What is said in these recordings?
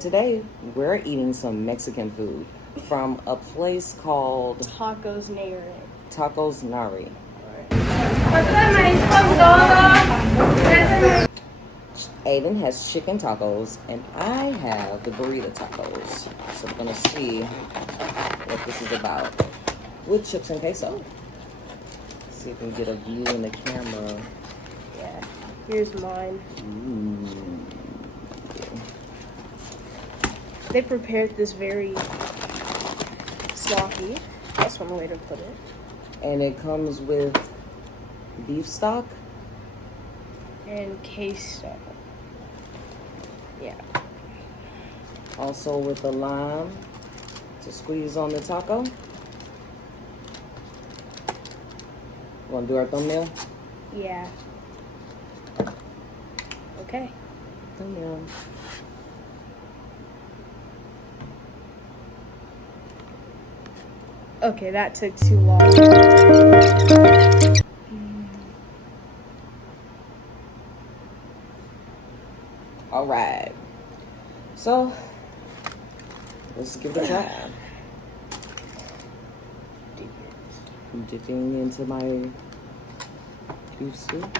today we're eating some Mexican food from a place called Tacos Nayarit. Tacos Nayarit. Aiden has chicken tacos and I have the burrito tacos. So we're gonna see what this is about with chips and queso. See if we can get a view in the camera. Yeah, here's mine. Ooh. They prepared this very sloppy. That's one way to put it. And it comes with beef stock And queso. Yeah. also with a lime to squeeze on the taco. Want to do our thumbnail? Yeah. Okay. Thumbnail. Okay, that took too long. All right. So let's give it a try. I'm dipping into my beef soup.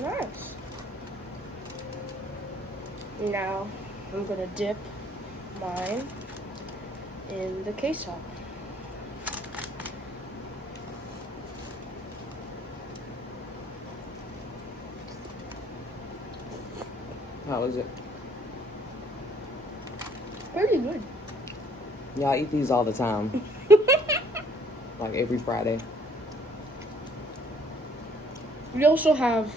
Nice. Now I'm gonna dip mine in the queso. How is it? Pretty good. Y'all eat these all the time. Like every Friday. We also have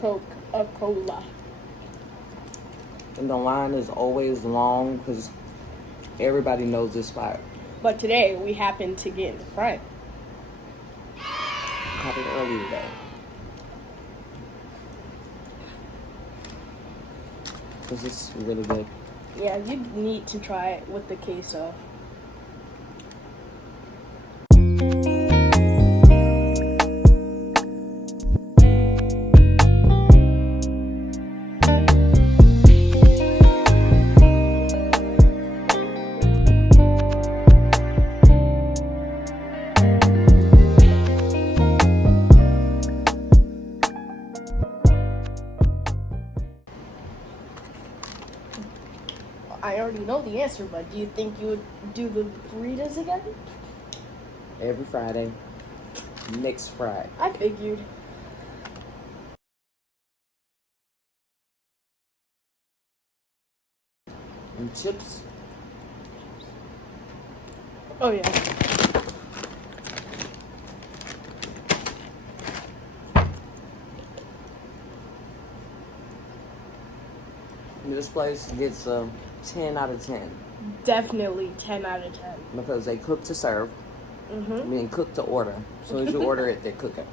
Coca-Cola. And the line is always long because everybody knows this spot. But today we happened to get in the front. Caught it early today. This is really good. Yeah, you need to try it with the queso. I already know the answer, but do you think you would do the burritos again? Every Friday. Mixed fried. I figured. And chips. Oh yeah. This place gets a 10 out of 10. Definitely 10 out of 10. Because they cook to serve. I mean, cook to order. As soon as you order it, they cook it.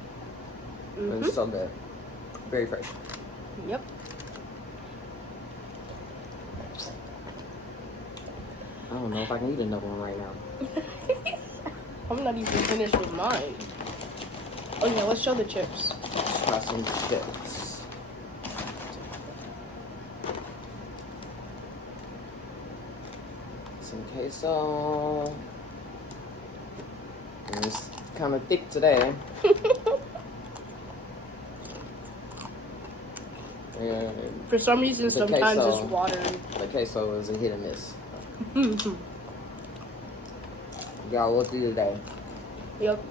It's so good. Very fresh. Yep. I don't know if I can eat another one right now. I'm not even finished with mine. Oh yeah, let's show the chips. Let's try some chips. Some queso. And it's kind of thick today. And For some reason, sometimes queso, it's watery. the queso is a hit and miss. Y'all look through today. Yep.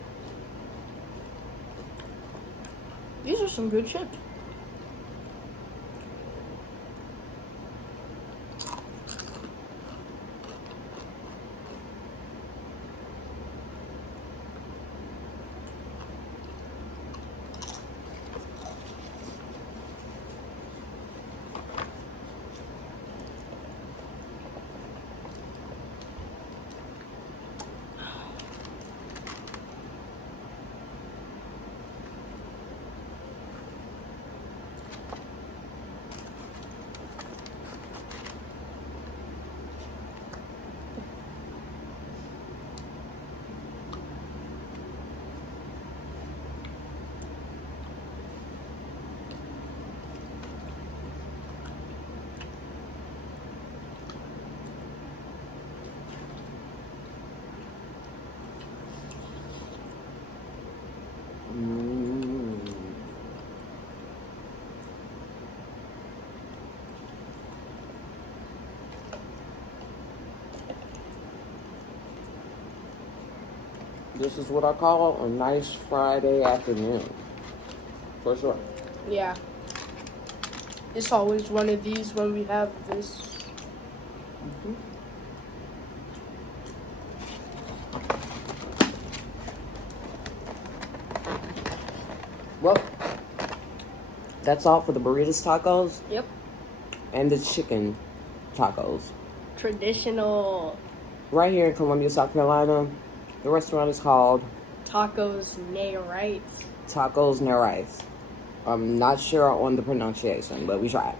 These are some good chips. This is what I call a nice Friday afternoon. For sure. Yeah. It's always one of these when we have this. Well, that's all for the burritos tacos Yep. and the chicken tacos. Traditional Right here in Columbia, South Carolina, the restaurant is called tacos Nayarit. Tacos Nayarit. I'm not sure on the pronunciation, but we tried.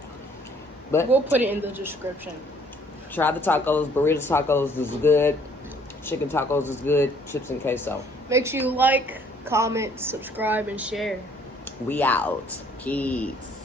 But We'll put it in the description. try the tacos. Burritos tacos is good. Chicken tacos is good. Chips and queso. Make sure you like, comment, subscribe, and share. We out. Peace.